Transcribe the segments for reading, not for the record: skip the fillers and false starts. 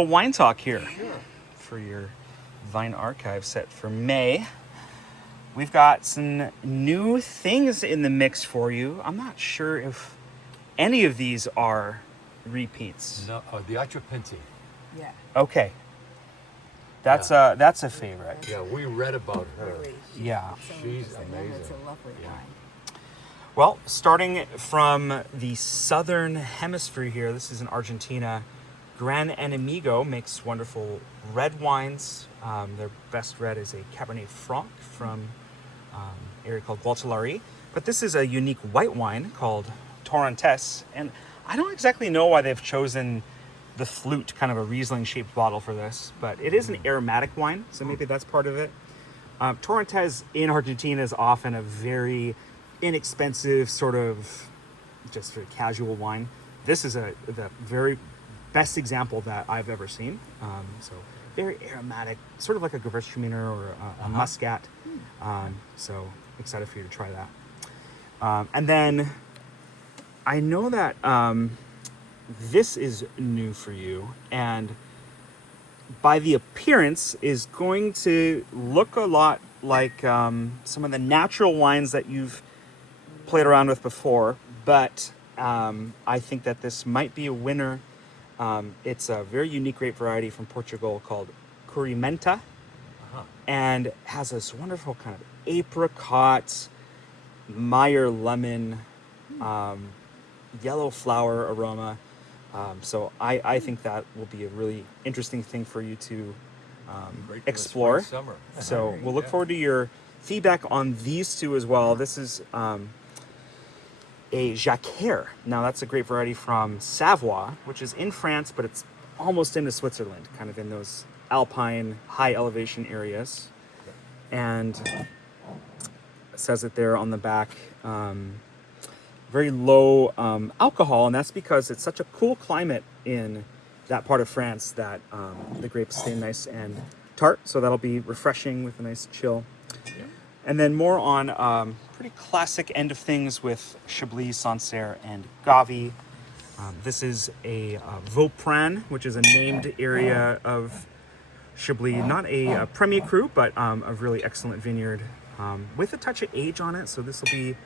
A wine talk here for your Vine Archive set for May. We've got some new things in the mix for you. I'm not sure if any of these are repeats. No, the ArPePe. Yeah. Okay. That's a favorite. Yeah, we read about her. Really, Yeah. She's It's amazing. a lovely wine. Well, starting from the southern hemisphere here, this is in Argentina. Gran Enemigo makes wonderful red wines. Their best red is a Cabernet Franc from an area called Valtellina. But this is a unique white wine called Torrontés. And I don't exactly know why they've chosen the flute, kind of a Riesling-shaped bottle for this. But it is an aromatic wine, so maybe that's part of it. Torrontés in Argentina is often a very inexpensive, sort of just sort of casual wine. This is the very best example that I've ever seen. So very aromatic, sort of like a Gewürztraminer or a Muscat. So excited for you to try that. And then I know that this is new for you, and by the appearance is going to look a lot like some of the natural wines that you've played around with before, but I think that this might be a winner. It's a very unique grape variety from Portugal called Curimenta, and has this wonderful kind of apricot, Meyer lemon, yellow flower aroma. So I think that will be a really interesting thing for you to explore. Summer. So we'll look forward to your feedback on these two as well. This is a Jacquard. Now that's a grape variety from Savoie, which is in France, but it's almost into Switzerland, kind of in those alpine, high elevation areas. And it says it there on the back, very low alcohol, and that's because it's such a cool climate in that part of France that the grapes stay nice and tart, so that'll be refreshing with a nice chill. And then more on pretty classic end of things with Chablis, Sancerre, and Gavi. This is a Vauprin, which is a named area of Chablis. Not a Premier Cru, but a really excellent vineyard with a touch of age on it. So this will be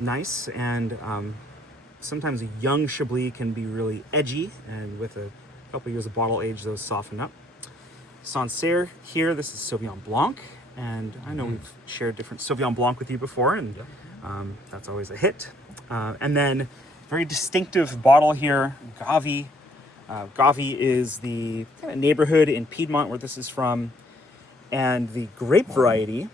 nice. And sometimes a young Chablis can be really edgy, and with a couple years of bottle age, those soften up. Sancerre here, this is Sauvignon Blanc. And I know we've shared different Sauvignon Blanc with you before, and that's always a hit. And then very distinctive bottle here, Gavi. Gavi is the kind of neighborhood in Piedmont where this is from. And the grape variety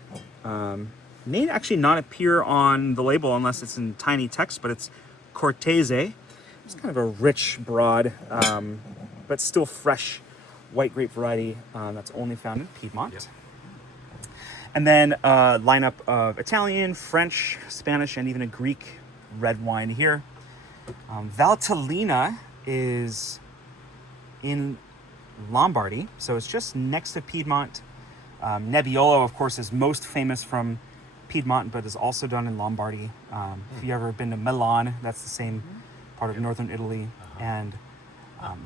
may actually not appear on the label unless it's in tiny text, but it's Cortese. It's kind of a rich, broad, but still fresh white grape variety that's only found in Piedmont. And then a lineup of Italian, French, Spanish, and even a Greek red wine here. Valtellina is in Lombardy, so it's just next to Piedmont. Nebbiolo, of course, is most famous from Piedmont, but is also done in Lombardy. If you've ever been to Milan, that's the same part of northern Italy. And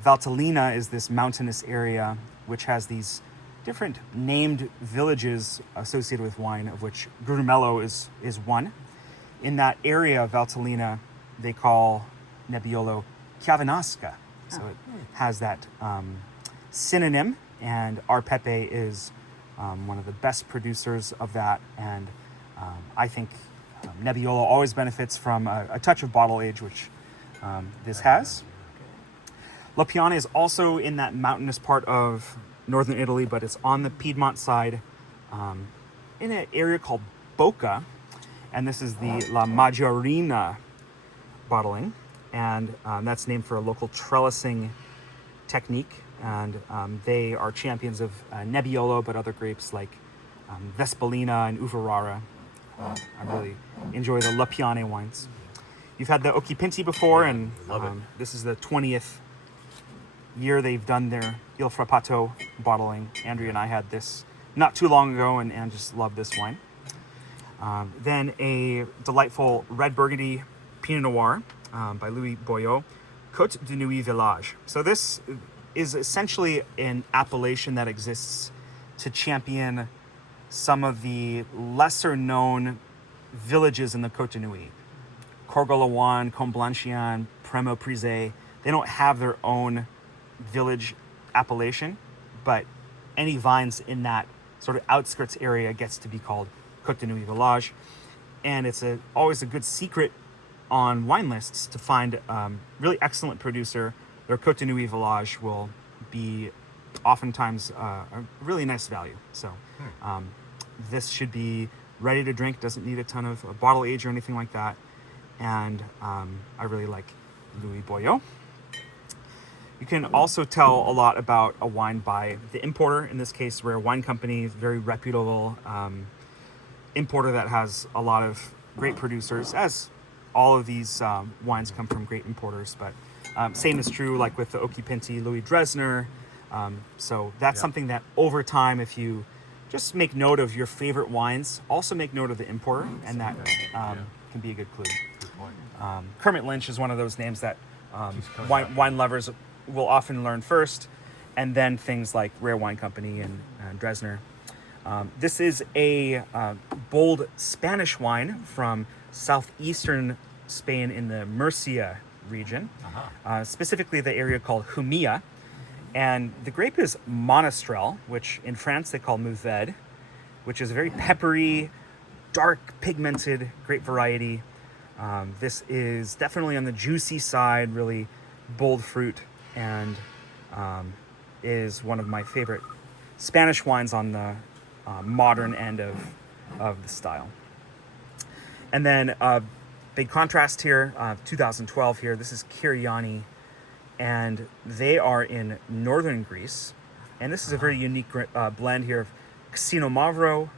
Valtellina is this mountainous area which has these different named villages associated with wine, of which Grumello is one. In that area of Valtellina, they call Nebbiolo Chiavenasca. So it has that synonym, and ArPePe is one of the best producers of that. And I think Nebbiolo always benefits from a touch of bottle age, which this has. La Piana is also in that mountainous part of northern Italy, but it's on the Piedmont side in an area called Bocca, and this is the La Maggiorina bottling, and that's named for a local trellising technique, and they are champions of Nebbiolo, but other grapes like Vespolina and Uvarara. I really enjoy the La Piana wines. You've had the Occhipinti before, and this is the 20th year they've done their Il Frappato bottling. Andrea and I had this not too long ago and just love this wine. Then a delightful red Burgundy Pinot Noir by Louis Boyot, Côte de Nuits-Villages. So this is essentially an appellation that exists to champion some of the lesser known villages in the Côte de Nuit. Corgolawan, Comblanchian, Premo Prise, they don't have their own village appellation, but any vines in that sort of outskirts area gets to be called Côte de Nuit Village. And it's always a good secret on wine lists to find really excellent producer. Their Côte de Nuit Village will be oftentimes a really nice value. So this should be ready to drink, doesn't need a ton of bottle age or anything like that. And I really like Louis Boyau. You can also tell a lot about a wine by the importer, in this case, Rare Wine Company, very reputable importer that has a lot of great producers, as all of these wines come from great importers. But same is true like with the Occhi Pinti, Louis Dresner. So that's something that over time, if you just make note of your favorite wines, also make note of the importer, and that can be a good clue. Good point. Kermit Lynch is one of those names that wine lovers will often learn first, and then things like Rare Wine Company and Dresner. This is a bold Spanish wine from southeastern Spain in the Murcia region, specifically the area called Jumilla. And the grape is Monastrell, which in France they call Mourvèdre, which is a very peppery, dark, pigmented grape variety. This is definitely on the juicy side, really bold fruit, and is one of my favorite Spanish wines on the modern end of the style. And then big contrast here, 2012 here. This is Kir-Yianni, and they are in northern Greece. And this is a very unique blend here of Casino Mavro,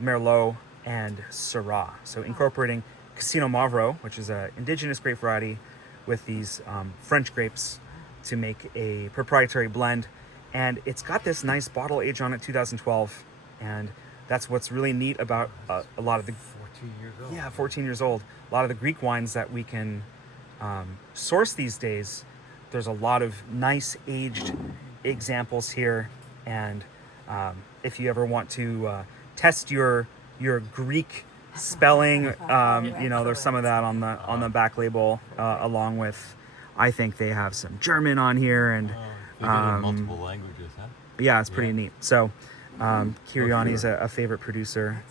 Merlot, and Syrah. So incorporating Casino Mavro, which is an indigenous grape variety, with these French grapes to make a proprietary blend. And it's got this nice bottle age on it, 2012. And that's what's really neat about a lot of the... 14 years old. Yeah, 14 years old. A lot of the Greek wines that we can source these days, there's a lot of nice aged examples here. And if you ever want to test your Greek spelling, there's some of that on the back label, along with, I think they have some German on here, and They get in multiple languages, huh? yeah, it's pretty neat. So Kir-Yianni is a favorite producer,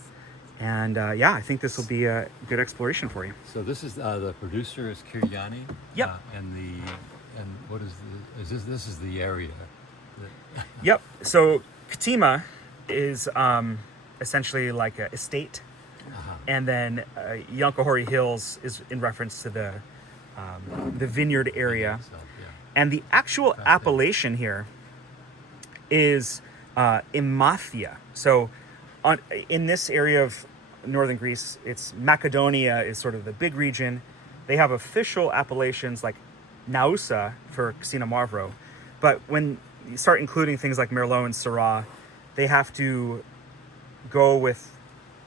and I think this will be a good exploration for you. So this is the producer is Kir-Yianni. Yep. And what is this is the area. Yep. So Katima is essentially like an estate, and then Yankahori Hills is in reference to the vineyard area. So, yeah. And the actual appellation here is Imathia. So in this area of northern Greece, it's Macedonia is sort of the big region. They have official appellations like Nausa for Casino Mavro. But when you start including things like Merlot and Syrah, they have to go with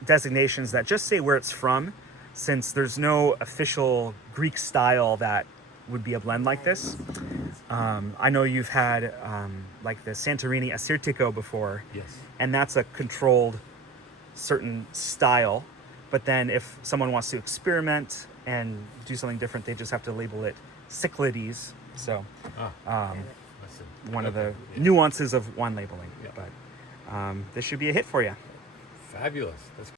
designations that just say where it's from, since there's no official Greek style that would be a blend like this. I know you've had like the Santorini Assyrtiko before. Yes. And that's a controlled certain style. But then if someone wants to experiment and do something different, they just have to label it Cyclades. So one of the nuances of wine labeling. Yeah. But this should be a hit for you. Fabulous. That's